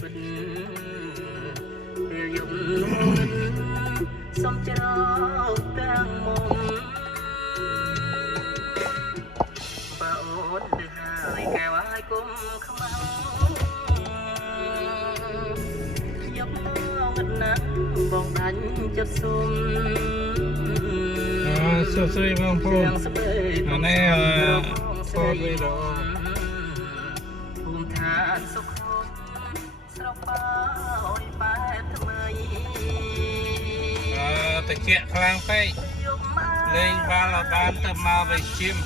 ពិតពេលយប់សុំច្រកទាំងមុំបើអូនលឺហើយកែវឲ្យគុំខ្មៅយកមកងឹតណាស់បងដាច់ចិត្តសុំសួស្តីបងប្អូនអានេះផតវីដេអូភូមិឋានសុខស្រុកបោយបែបថ្មីតិចខ្លាំងពេកលេងបាល់បានទៅមកវិញជិម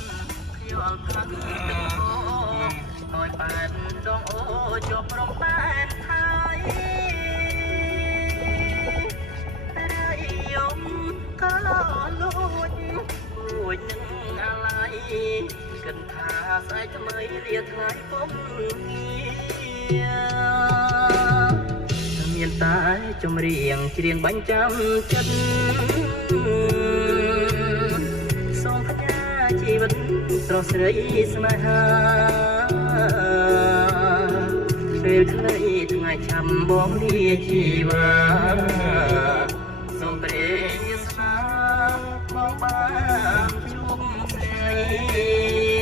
យល់ផឹកឲ្យបែបដងអូជាប់ព្រមបែបថៃរាយយំក៏លួចរួចនឹងអាឡ័យគិតថាស្អែកថ្មីលាថ្ងៃពុំមានតែចម្រៀងច្រៀងបាញ់ចាំចិត្តសូមផ្ញើជីវិតស្រស់ស្រីស្នេហាពេលខ្លីថ្ងៃឆាំបងលាជីវ៉ាសូមព្រះស្នាបងបានជួបស្រី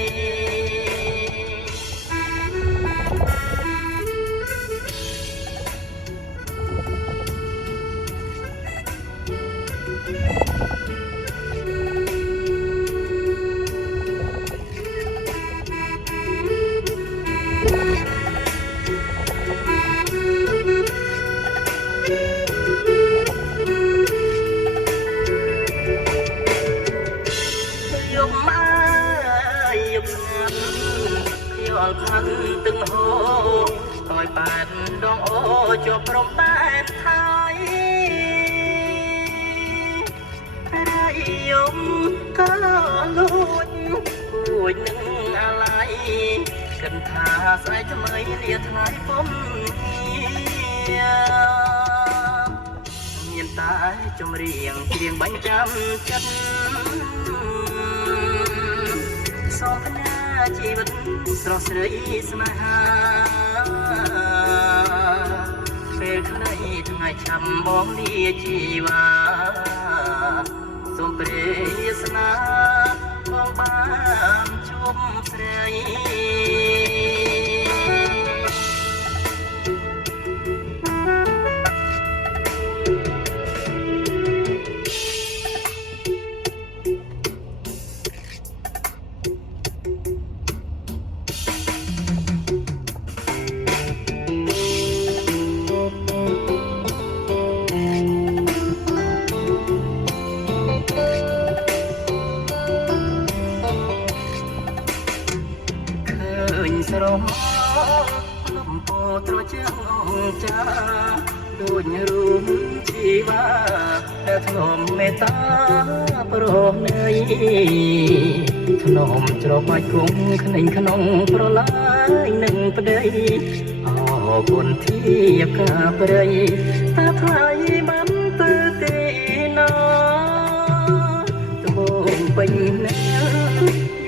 យល់ផាន់ទឹកហូរឲ្យបែបដងអូជាប់ព្រមបែបថៃរាយយំក៏លួចរួចនឹងអាឡ័យគិតថាស្អែកថ្មីលាថ្ងៃពុំមានតែចម្រៀងច្រៀងបាញ់ចាំចិត្តសូមផ្ញើជីវិតស្រស់ស្រីស្នេហាពេលខ្លីថ្ងៃឆាំបងលាជីវ៉ាសូមព្រះស្នាបងបានជួបស្រីស្រមលំពោត្រជាងអង្គចាដូចរូបជីវ៉ាដែលធ្នមមេត្តាប្រោសនៃធ្នមច្របាច់គង់ក្នេញក្នុងប្រឡាយនឹងប្តីអរគុណធៀបការព្រៃតាថ្លៃបានទៅទីណាត្បូងពេញណា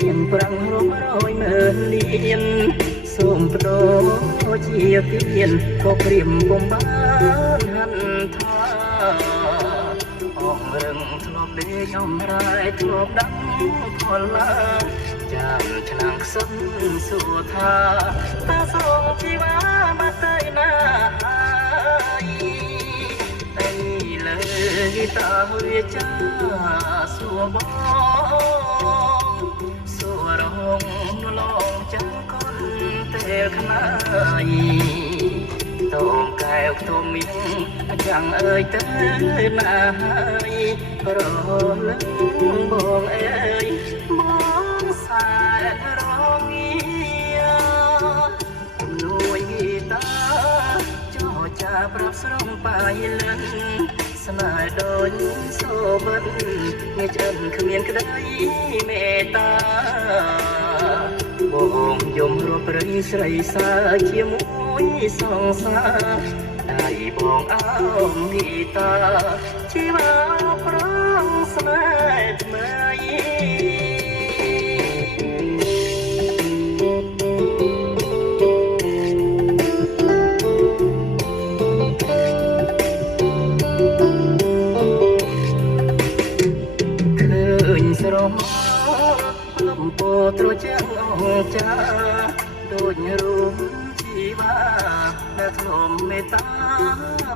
យ៉ាងប្រាំងរំរយមើលលៀនសូមបដូរជាទៀនក៏ព្រៀមពុំបានហាន់ថាអងរឹងធ្លាប់ដេកអំរែកធ្លាប់ដឹងផលឡាចាំឆ្នាំងខ្សិនសួរថាតើសូមជីវ៉ាមកទៅណាអីលើតើវាចាសួរបងសួររងឡងចាំកូនទេខ្នាយតោងកែវខ្ទមមានចាំងអើយទៅណាហើយប្រលឹងបងអើយបងសែនរងនួយតាចោចាប្រាប់ស្រងបាយលិនស្នេហ៍ដូចសូបិតងាយចិនគ្មានក្តីមេត្តាបងយំរស់ព្រៃស្រីសាជាមួយសង្សារដៃបងអោមគីតាជីវ៉ាប្រងស្នេហ៍ថ្មី មលំពោត្រជាងអង្គចាដូចរូបជីវាដែលធ្នមមេត្តា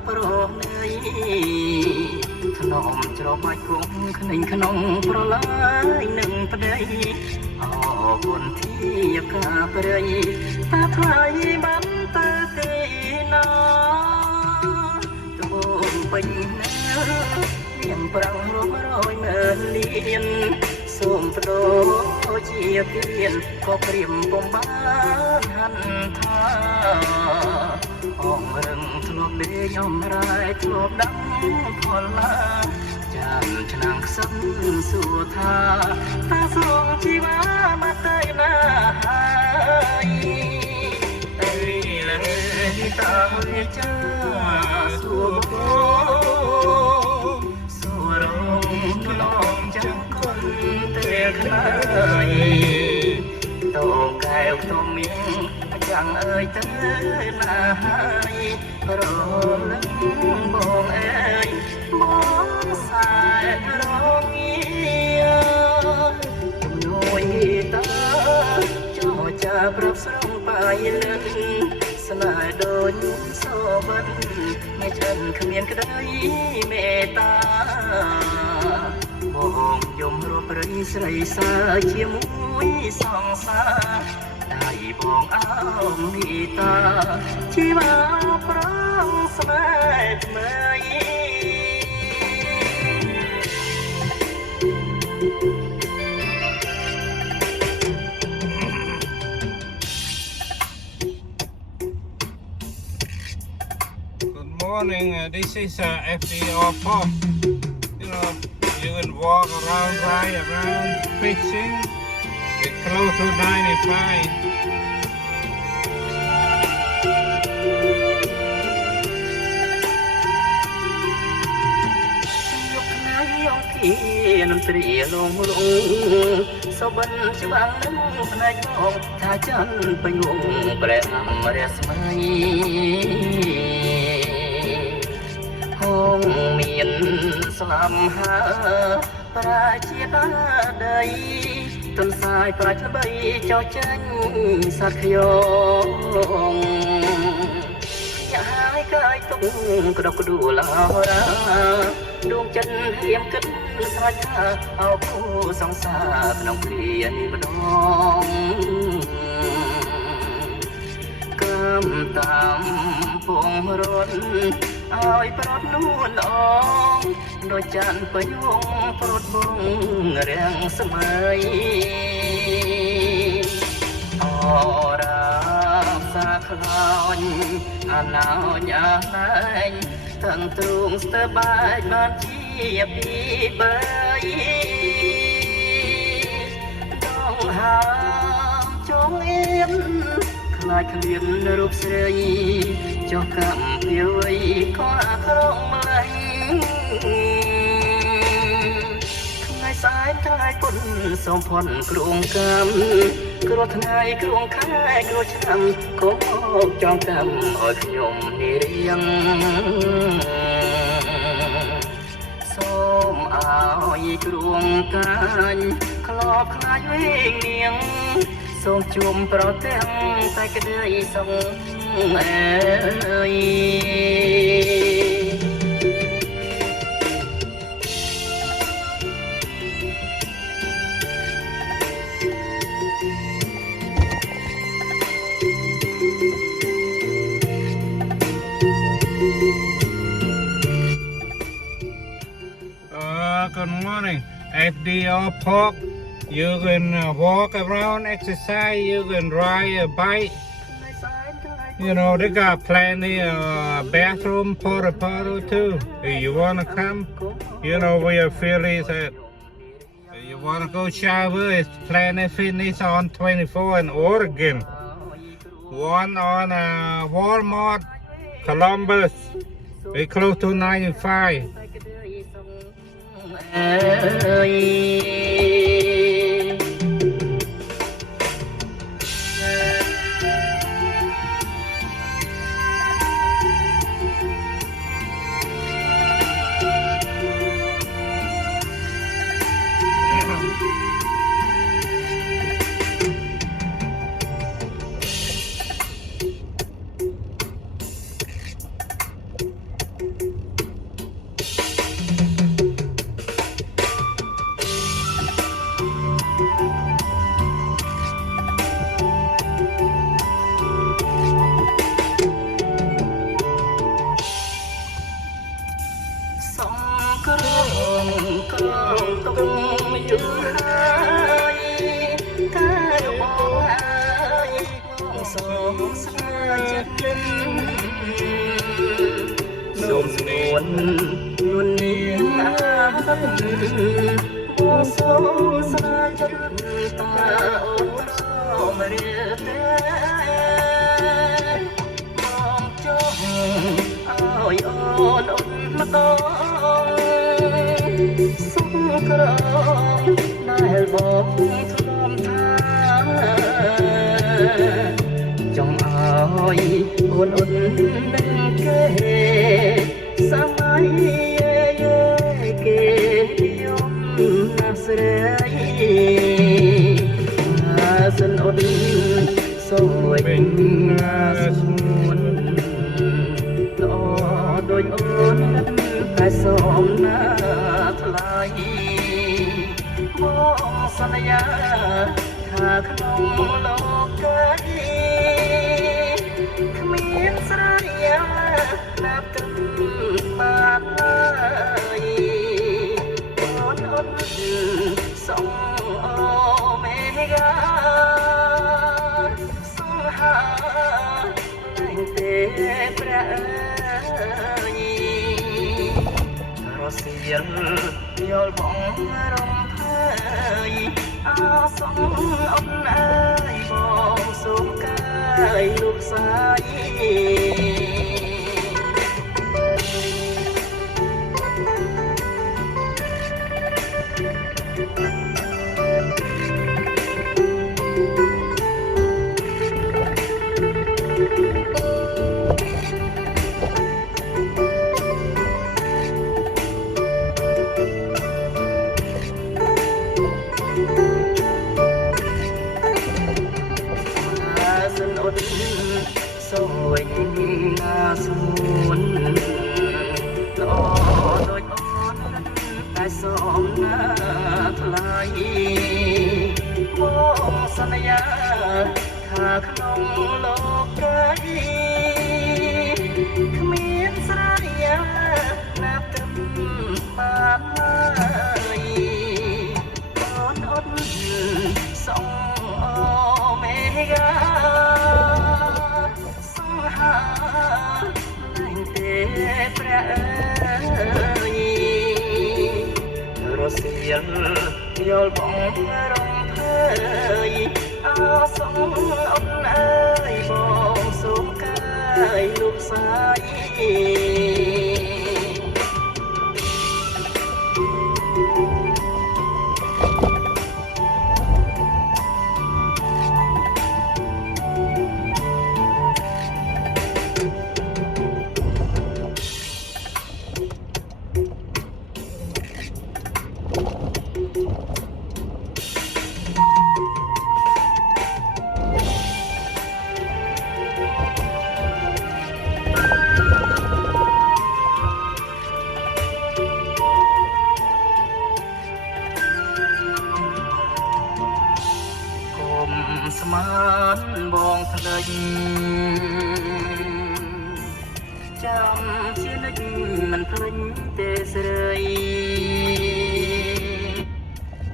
ប្រងនៃធ្នមច្របាច់គង់ក្នេញក្នុងប្រឡាយនឹងប្តីអរគុណที่កាព្រៃតាថ្លៃបានទៅទីណាត្បូងពេញណានាងប្រាំងរាប់រយម៉ឺនលានសូមបដូរជាទានក៏ព្រាមពុំបានហាន់ថាអងរឹងធ្លាប់ដេញអំរែកធ្លាប់ដាំផលឡាចានឆ្នាំងខ្សឹមសួរថាតាសងជីវ៉ាមកទៅណាហើយអើយលើតាវិចាសួររងក្លងចាំគុណទេខ្លាយតោកែវតមៀងចាំងអើយទៅណាហើយរលឹងបងអើយបងសែរងងារនួយតាចោចាប្រាប់ស្រងបាយលឹងស្នេហ៍ដូចសវណ្ណមិនចិនគ្មានក្តីមេត្តាបងយំរកព្រៃស្រីសាជាមួយសង្សារដៃបងអោមនីតាជីវ៉ាប្រងស្នេហ៍ថ្មី Good morning. This is FDR Park. You know, you can walk around, ride around, fishing. It's close to 95. នំត្រីលងលងសបិនច្បាំងនឹងផ្នែកបងថាច័ន្ទពេញវងព្រះអមរស្មីហងមានស្លាមហើប្រជាតាដីទន្សាយប្រាច់ល្បីចោចាញ់សត្វខ្យងយ៉ាហើយកាយទុកក្តុកក្ដួលអរាដួងចិត្តរៀមគិតស្រេចថាអោគូសង្សារក្នុងគ្រានេះម្ដងកំតាមពងរត់ឲ្យប្រត់នួនអងដោយច័ន្ទបយងប្រត់បងរាំងស្មៃអរាសាខ្លោញអាណោញអាណែងទាំងទ្រូងស្ទើបាយបានជាពីបីដងហើមចងអៀនខ្លាចឃ្លានរូបស្រីចុះកម្មពីវ័យក៏អាក្រងម្លេះថ្ងៃស្អែកថ្ងៃពុនសូមផុនគ្រងកម្មគ្រោះថ្ងៃគ្រងខែគ្រោះឆ្នាំកុំអោបចងកម្មឲ្យខ្ញុំនេះរៀងសូមឲ្យគ្រងកាញ់ក្របខ្លាចវិញនាងសូមជុំប្រទាំងតែក្តីសងអើយ Good morning. FDR Park. You can walk around, exercise. You can ride a bike. You know, they got plenty bathroom, porta too. If you wanna come, you know where your field is at. If you wanna go shower, it's Planet Fitness on 24 in Oregon. One on Walmart, Columbus. It's close to 95. អ ននួននាងអានបងសូមស្នាចិត្តតាអូនសូមរៀបទេបងចង់ឲ្យអូនអត់ម្ដងសុំក្រងដែលបងធ្លាប់ថាចង់ឲ្យអូននឹងគេសម័យគេយំណាស់ស្រីសិនអូនសូមវិញស្មួនល្អដូចអូនតែសូមណាថ្លៃមកសន្យាថាក្នុងលោកនេះគ្មានស្រីណាប់ទឹកបានហើយអូនសូមអូមេហ្គាសូមហាតែងទេព្រះអើយរសៀលយល់បងរំភើយអសូមអូនអើយបងសូមកាយលោកសាយសូមវិញណាសួនល្អដូចអូនតែសូមណាថ្លៃមកសន្យាថាក្នុងលោកនេះគ្មានស្រីណាប់ទឹកបានហើយអូនសូមអូមេហ្គាតែងទេព្រះអើយរសៀលយល់បងរំភើយអសូមអូនអើយបងសូមកាយលោកសាយស្មានបងភ្លេចចាំជានិច្ចមិនភ្លេចទេស្រី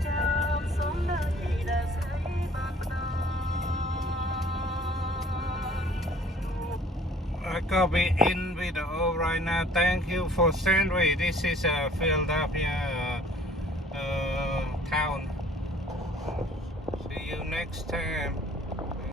ចាំសូមដៃដែលស្រីបានផ្ដល់ I gotta be in video right now. Thank you for Sandway. This is Philadelphia town. See you next time.